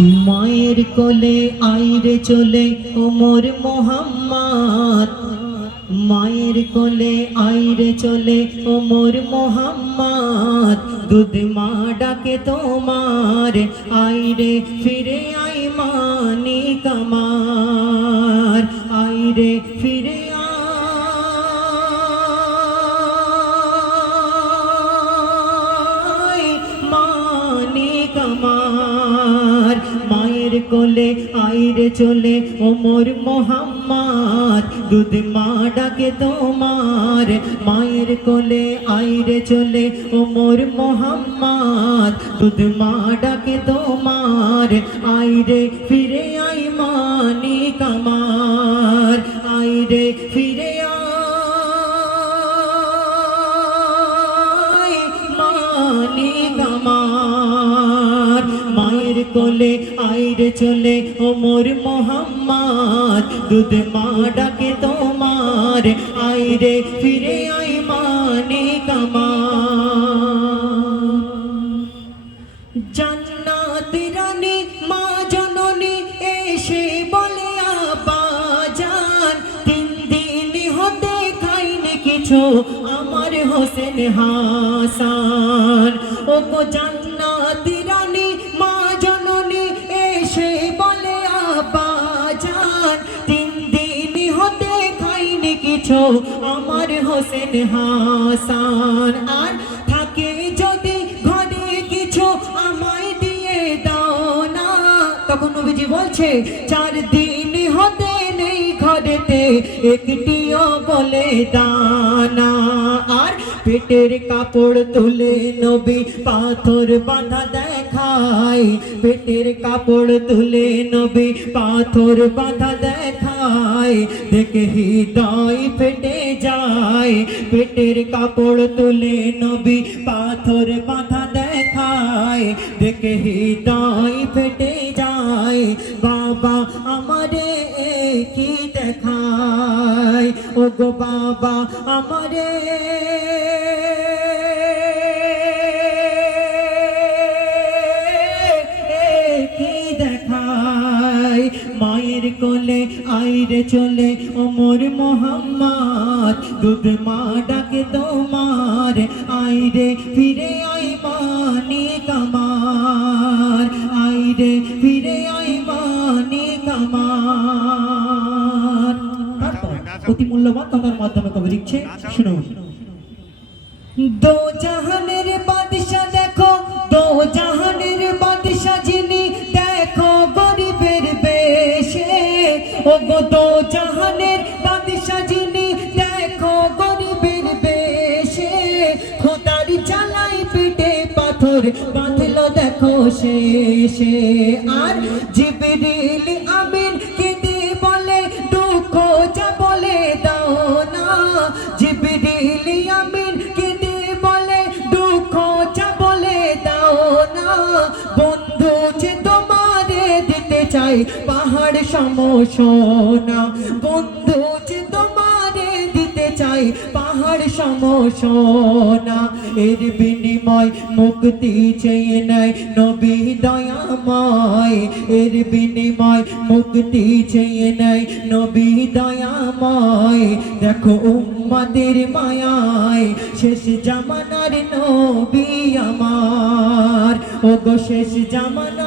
মায়ের কোলে আইরে চলে ওমর মোহাম্মদ। মায়ের কোলে আইরে চলে ওমর মোহাম্মদ। দুধ মা ডাকে তোমার, আইরে ফিরে আই মানি কামার আইরে কোলে, আইরে চলে, ওমর মোহাম্মদ, দুধ মা ডাকে তোমার। মায়ের কোলে, আইরে চলে, ওমর মোহাম্মদ, দুধ মা ডাকে তোমার। আইরে ফিরে আই মানিক আমার, আইরে ফিরে আই মানিক আমার। মায়ের কোলে আইরে চলে, ওমর মোহাম্মদ, দুধ মা ডাকে তোমার, আইরে ফিরে আই মানে আমার জান্নাতি রানী, মা জননী এসে বলে আবাজান তিন দিন হতে খাইনি কিছু, আমার হোসেন হাসান। ও গো জান্নাতি আমার হোসেন হাসান, আর থাকে যদি ঘরে কিছু আমায় দিয়ে দাও না? তখন নবীজি বলছে, চার দিন হতে নেই ঘরেতে, একটিও বলে দানা। আর পেটের কাপড় তুলে নবী পাথর বাঁধা দেখায়, পেটের কাপড় তুলে নবী পাথর বাঁধা দেখায়। দেখে হৃদয় ফেটে যায়। পেটের কাপড় তুলে নবী পাথর বাঁধা দেখায়। দেখে হৃদয় ফেটে যায়, বাবা আমারে কি দেখায়। ও গো বাবা আমারে কোলে আইরে চলে ওমর মোহাম্মদ দুধ মা ডাকে তোমার আইরে ফিরে আই মানি কামার আইরে ফিরে আই মানি কামার অতি মূল্যবান কথার মাধ্যমে কবি লিখছে, শুনুন। দো জাহানের দো জাহানের বাদশা যিনি, দেখো গরিবের বেশে। খোদার চালাই পিঠে পাথর বাঁধলো দেখো শেষে। আর জিবরিল আমিন চাই পাহাড় সমসোনা। বন্ধু যে তোমারে দিতে চাই পাহাড় সমসোনা। এর বিনিময় মুক্তি চেয়ে নেয় নবী দয়াময়। এর বিনিময় মুক্তি চেয়ে নেয় নবী দয়াময়। দেখো উম্মাদের মায়ায় শেষ জামানার নবী আমার। ও গো শেষ জামানা